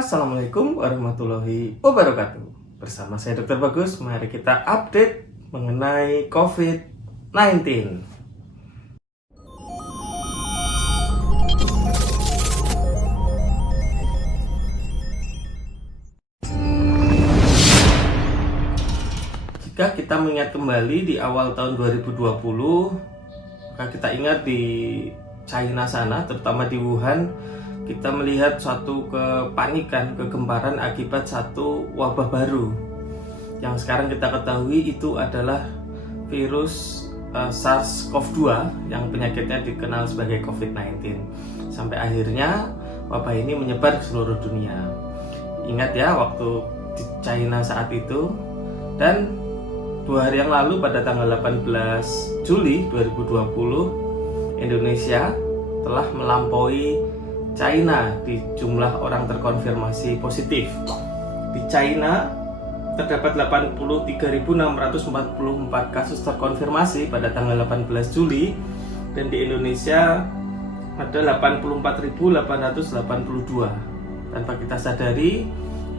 Assalamualaikum warahmatullahi wabarakatuh. Bersama saya Dr. Bagus, mari kita update mengenai COVID-19. Jika kita mengingat kembali di awal tahun 2020, maka kita ingat di China sana, terutama di Wuhan, kita melihat suatu kepanikan, kegemparan akibat satu wabah baru yang sekarang kita ketahui itu adalah virus SARS-CoV-2 yang penyakitnya dikenal sebagai COVID-19. Sampai akhirnya wabah ini menyebar ke seluruh dunia. Ingat ya, waktu di China saat itu. Dan 2 hari yang lalu pada tanggal 18 Juli 2020, Indonesia telah melampaui China di jumlah orang terkonfirmasi positif. Di China terdapat 83.644 kasus terkonfirmasi pada tanggal 18 Juli dan di Indonesia ada 84.882. Tanpa kita sadari,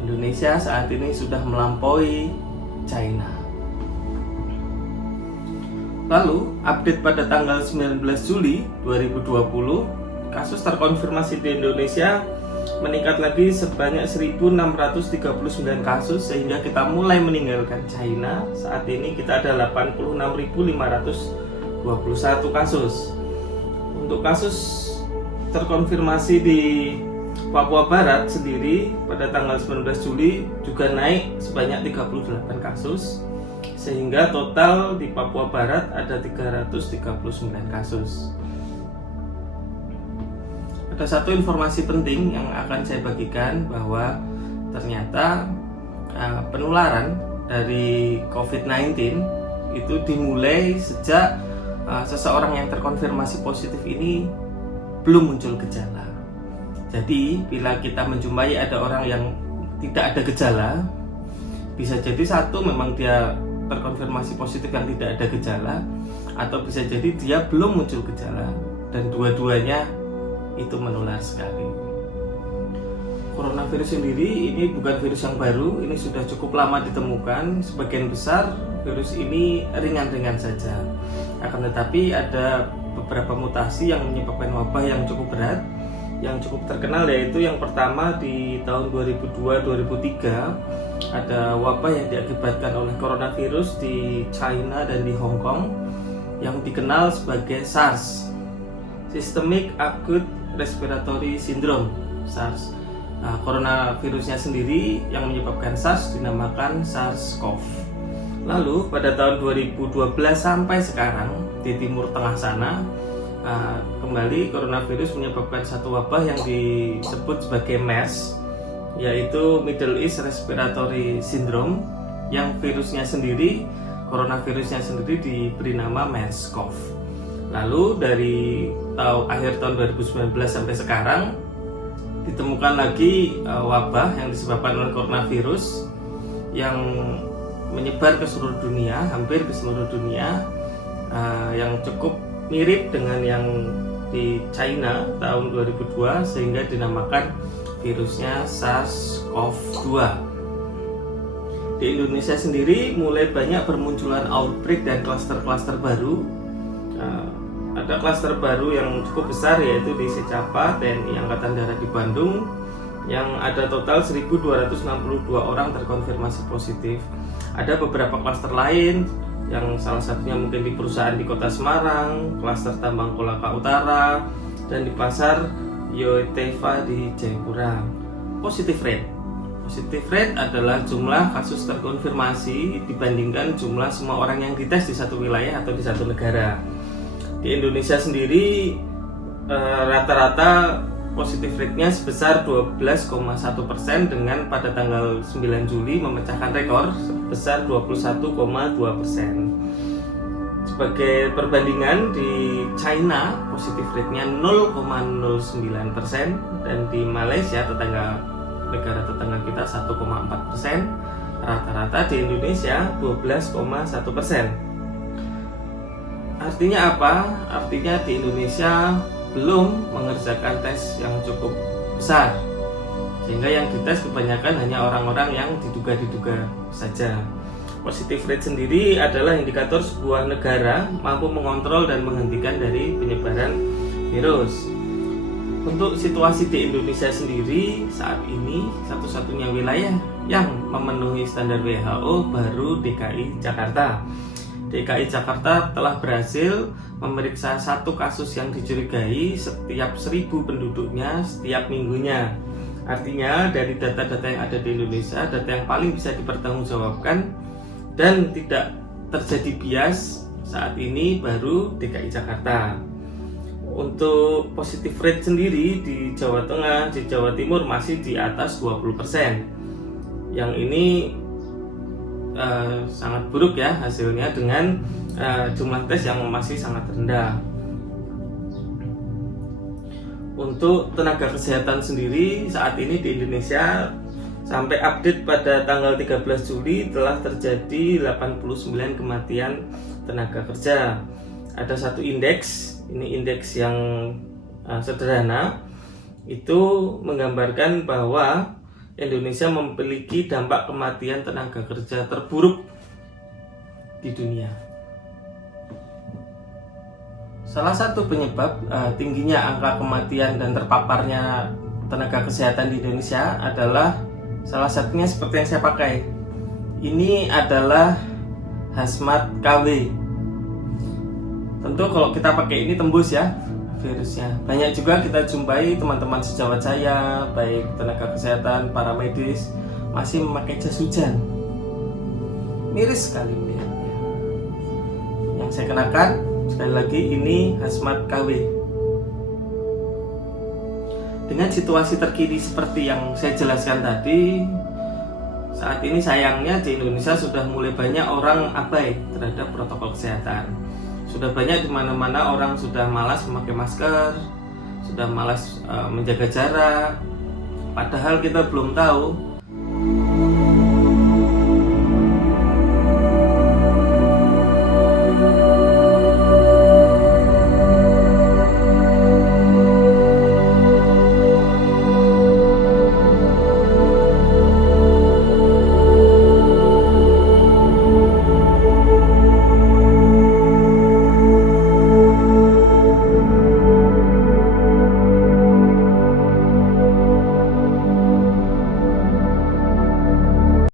Indonesia saat ini sudah melampaui China. Lalu, update pada tanggal 19 Juli 2020, kasus terkonfirmasi di Indonesia meningkat lagi sebanyak 1.639 kasus sehingga kita mulai meninggalkan China. Saat ini kita ada 86.521 kasus. Untuk kasus terkonfirmasi di Papua Barat sendiri pada tanggal 19 Juli juga naik sebanyak 38 kasus. Sehingga total di Papua Barat ada 339 kasus. Ada satu informasi penting yang akan saya bagikan bahwa ternyata penularan dari COVID-19 itu dimulai sejak seseorang yang terkonfirmasi positif ini belum muncul gejala. Jadi bila kita menjumpai ada orang yang tidak ada gejala, bisa jadi satu memang dia terkonfirmasi positif yang tidak ada gejala, atau bisa jadi dia belum muncul gejala, dan dua-duanya itu menular sekali. Coronavirus sendiri ini bukan virus yang baru, ini sudah cukup lama ditemukan. Sebagian besar virus ini ringan-ringan saja, akan tetapi ada beberapa mutasi yang menyebabkan wabah yang cukup berat. Yang cukup terkenal yaitu yang pertama di tahun 2002-2003 ada wabah yang diakibatkan oleh coronavirus di China dan di Hong Kong yang dikenal sebagai SARS, Systemic Acute Respiratory Syndrome, SARS. Coronavirusnya sendiri yang menyebabkan SARS dinamakan SARS-CoV. Lalu pada tahun 2012 sampai sekarang di Timur Tengah sana kembali coronavirus menyebabkan satu wabah yang disebut sebagai MERS, yaitu Middle East Respiratory Syndrome, yang coronavirusnya sendiri diberi nama MERS-CoV. Lalu dari akhir tahun 2019 sampai sekarang ditemukan lagi wabah yang disebabkan oleh coronavirus yang menyebar ke seluruh dunia, hampir ke seluruh dunia, yang cukup mirip dengan yang di China tahun 2002 sehingga dinamakan virusnya SARS-CoV-2. Di Indonesia sendiri mulai banyak bermunculan outbreak dan klaster-klaster baru. Ada klaster baru yang cukup besar yaitu di Secapa, TNI Angkatan Darat di Bandung, yang ada total 1.262 orang terkonfirmasi positif. Ada beberapa klaster lain yang salah satunya mungkin di perusahaan di Kota Semarang, klaster tambang Kolaka Utara, dan di pasar Yoeteva di Jayapura. Positive rate adalah jumlah kasus terkonfirmasi dibandingkan jumlah semua orang yang dites di satu wilayah atau di satu negara. Di Indonesia sendiri rata-rata positive rate-nya sebesar 12,1% dengan pada tanggal 9 Juli memecahkan rekor sebesar 21,2%. Sebagai perbandingan, di China positive rate-nya 0,09% dan di Malaysia negara tetangga kita 1,4%. Rata-rata di Indonesia 12,1%. Artinya apa? Artinya di Indonesia belum mengerjakan tes yang cukup besar, sehingga yang dites kebanyakan hanya orang-orang yang diduga-diduga saja. Positive rate sendiri adalah indikator sebuah negara mampu mengontrol dan menghentikan dari penyebaran virus. Untuk situasi di Indonesia sendiri saat ini, satu-satunya wilayah yang memenuhi standar WHO baru DKI Jakarta. DKI Jakarta telah berhasil memeriksa 1 kasus yang dicurigai setiap 1000 penduduknya setiap minggunya. Artinya dari data-data yang ada di Indonesia, data yang paling bisa dipertanggungjawabkan dan tidak terjadi bias saat ini baru DKI Jakarta. Untuk positive rate sendiri di Jawa Tengah, di Jawa Timur masih di atas 20%. Yang ini sangat buruk ya hasilnya dengan jumlah tes yang masih sangat rendah. Untuk tenaga kesehatan sendiri saat ini di Indonesia sampai update pada tanggal 13 Juli telah terjadi 89 kematian tenaga kerja. Ada satu indeks, ini indeks yang sederhana, itu menggambarkan bahwa Indonesia memiliki dampak kematian tenaga kerja terburuk di dunia. Salah satu penyebab tingginya angka kematian dan terpaparnya tenaga kesehatan di Indonesia adalah salah satunya seperti yang saya pakai. Ini adalah hazmat KW. Tentu kalau kita pakai ini tembus ya virusnya. Banyak juga kita jumpai teman-teman sejawat saya, baik tenaga kesehatan, para medis, masih memakai jas hujan. Miris sekali melihatnya. Yang saya kenakan, sekali lagi, ini hazmat KW. Dengan situasi terkini seperti yang saya jelaskan tadi, saat ini sayangnya di Indonesia sudah mulai banyak orang abai terhadap protokol kesehatan. Sudah banyak di mana-mana orang sudah malas memakai masker, sudah malas menjaga jarak. Padahal kita belum tahu